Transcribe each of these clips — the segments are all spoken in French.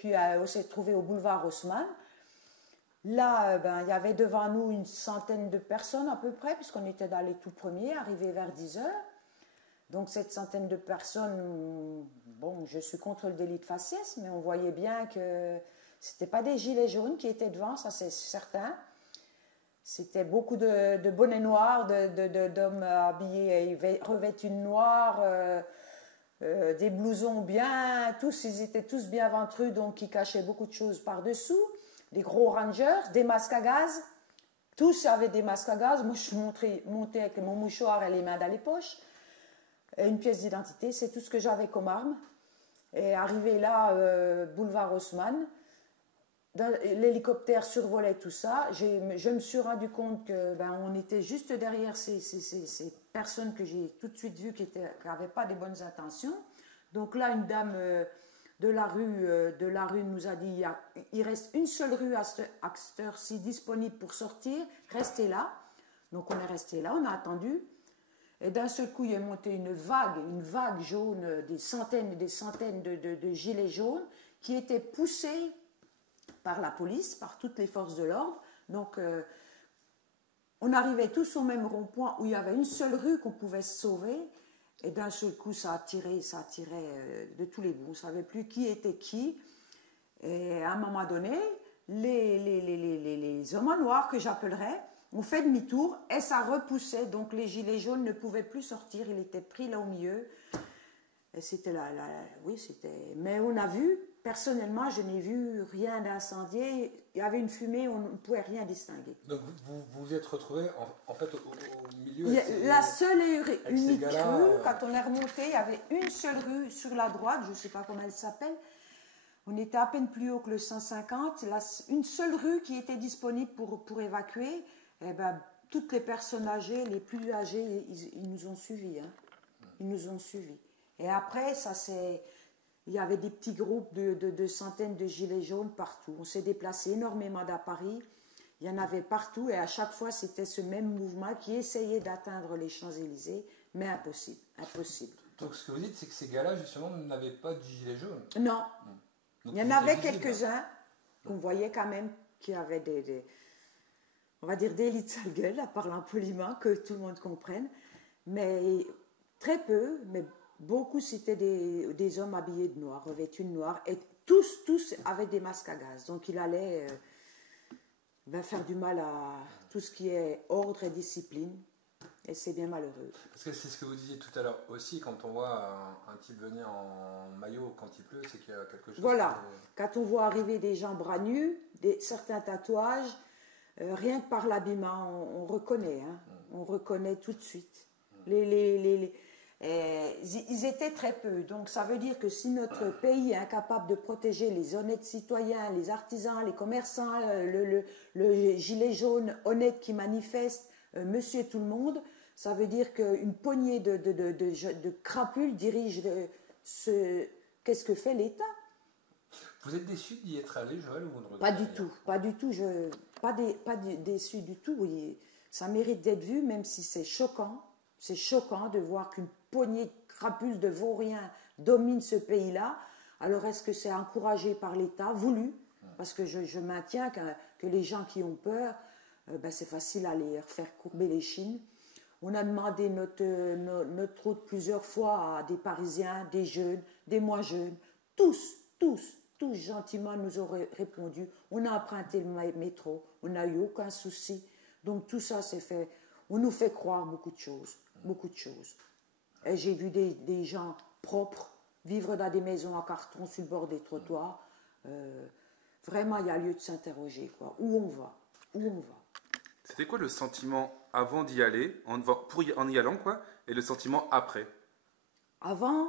puis on s'est trouvé au boulevard Haussmann. Là, il y avait devant nous une centaine de personnes à peu près, puisqu'on était dans les tout premiers, arrivés vers 10 heures. Donc cette centaine de personnes, bon, je suis contre le délit de faciès, mais on voyait bien que c'était pas des gilets jaunes qui étaient devant, ça c'est certain. C'était beaucoup de bonnets noirs, d'hommes habillés, revêtus de noir, des blousons bien, tous, ils étaient tous bien ventrus, donc ils cachaient beaucoup de choses par-dessous. Des gros rangers, des masques à gaz, tous avaient des masques à gaz. Moi, je suis montée avec mon mouchoir et les mains dans les poches. Et une pièce d'identité, c'est tout ce que j'avais comme arme. Et arrivé là, boulevard Haussmann, l'hélicoptère survolait tout ça. Je me suis rendu compte que on était juste derrière ces personnes que j'ai tout de suite vues qui n'avaient pas des bonnes intentions. Donc là, une dame de la rue nous a dit il reste une seule rue à cette heure-ci disponible pour sortir, restez là. Donc on est resté là, on a attendu. Et d'un seul coup, il est monté une vague jaune, des centaines et des centaines de gilets jaunes qui étaient poussés par la police, par toutes les forces de l'ordre. Donc, on arrivait tous au même rond-point où il y avait une seule rue qu'on pouvait se sauver. Et d'un seul coup, ça attirait de tous les bouts. On ne savait plus qui était qui. Et à un moment donné, les hommes en noir, que j'appellerais, ont fait demi-tour et ça repoussait. Donc les gilets jaunes ne pouvaient plus sortir. Il était pris là au milieu. Et c'était oui, c'était. Mais on a vu, personnellement, je n'ai vu rien d'incendié. Il y avait une fumée, on ne pouvait rien distinguer. Donc vous vous êtes retrouvé en fait au milieu. La seule et unique rue, quand on est remonté, il y avait une seule rue sur la droite, je ne sais pas comment elle s'appelle. On était à peine plus haut que le 150. Une seule rue qui était disponible pour évacuer. Eh ben, toutes les personnes âgées, les plus âgées, ils nous ont suivis. Hein. Ils nous ont suivis. Et après, il y avait des petits groupes de centaines de gilets jaunes partout. On s'est déplacé énormément à Paris. Il y en avait partout. Et à chaque fois, c'était ce même mouvement qui essayait d'atteindre les Champs-Élysées. Mais impossible. Impossible. Donc ce que vous dites, c'est que ces gars-là, justement, n'avaient pas de gilets jaunes. Non. Donc, il y en avait quelques-uns qu'on voyait quand même qui avaient on va dire des lits de sale gueule, à parlant poliment, que tout le monde comprenne. Mais très peu, mais beaucoup, c'était des hommes habillés de noir, revêtus de noir. Et tous avaient des masques à gaz. Donc, il allait faire du mal à tout ce qui est ordre et discipline. Et c'est bien malheureux. Parce que c'est ce que vous disiez tout à l'heure aussi, quand on voit un type venir en maillot quand il pleut, c'est qu'il y a quelque chose... Voilà, quand on voit arriver des gens bras nus, certains tatouages, rien que par l'habillement, on reconnaît, hein, on reconnaît tout de suite. Ils étaient très peu, donc ça veut dire que si notre pays est incapable de protéger les honnêtes citoyens, les artisans, les commerçants, le gilet jaune honnête qui manifeste, monsieur tout le monde, ça veut dire qu'une poignée de crapules dirige qu'est-ce que fait l'État. Vous êtes déçu d'y être allé, Joël, ou vous ne regrettez Pas du tout, pas du tout, pas déçu du tout. Oui. Ça mérite d'être vu, même si c'est choquant. C'est choquant de voir qu'une poignée de crapules de vauriens domine ce pays-là. Alors est-ce que c'est encouragé par l'État, voulu? Parce que je maintiens que les gens qui ont peur, c'est facile à les faire courber les chines. On a demandé notre route plusieurs fois à des Parisiens, des jeunes, des moins jeunes. Tous gentiment nous ont répondu. On a emprunté le métro, on n'a eu aucun souci. Donc tout ça c'est fait. On nous fait croire beaucoup de choses. Et j'ai vu des gens propres vivre dans des maisons en carton sur le bord des trottoirs. Vraiment, il y a lieu de s'interroger. Où on va? C'était quoi le sentiment avant d'y aller, en y allant, quoi, et le sentiment après? Avant,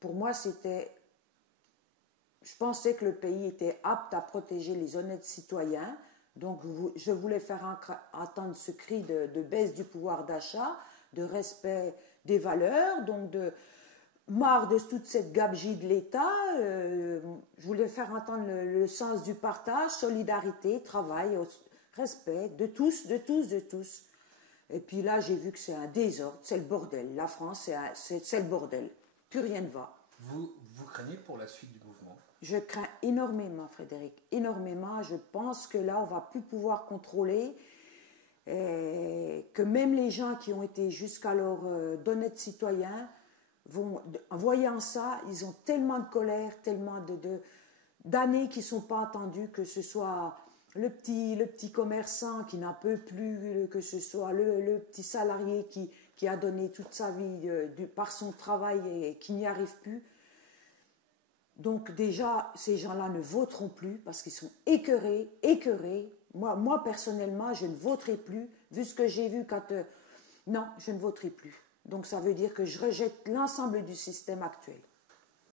pour moi, c'était... Je pensais que le pays était apte à protéger les honnêtes citoyens. Donc, je voulais faire entendre ce cri de baisse du pouvoir d'achat, de respect des valeurs, donc marre de toute cette gabegie de l'État. Je voulais faire entendre le sens du partage, solidarité, travail, respect de tous. Et puis là, j'ai vu que c'est un désordre, c'est le bordel. La France, c'est le bordel. Plus rien ne va. Vous craignez pour la suite du mouvement? Je crains énormément, Frédéric, énormément. Je pense que là, on va plus pouvoir contrôler, que même les gens qui ont été jusqu'alors d'honnêtes citoyens, en voyant ça, ils ont tellement de colère, tellement d'années qui ne sont pas entendues, que ce soit le petit commerçant qui n'en peut plus, que ce soit le petit salarié qui a donné toute sa vie par son travail et qui n'y arrive plus. Donc déjà, ces gens-là ne voteront plus parce qu'ils sont écœurés. Moi, personnellement, je ne voterai plus, vu ce que j'ai vu non, je ne voterai plus. Donc ça veut dire que je rejette l'ensemble du système actuel.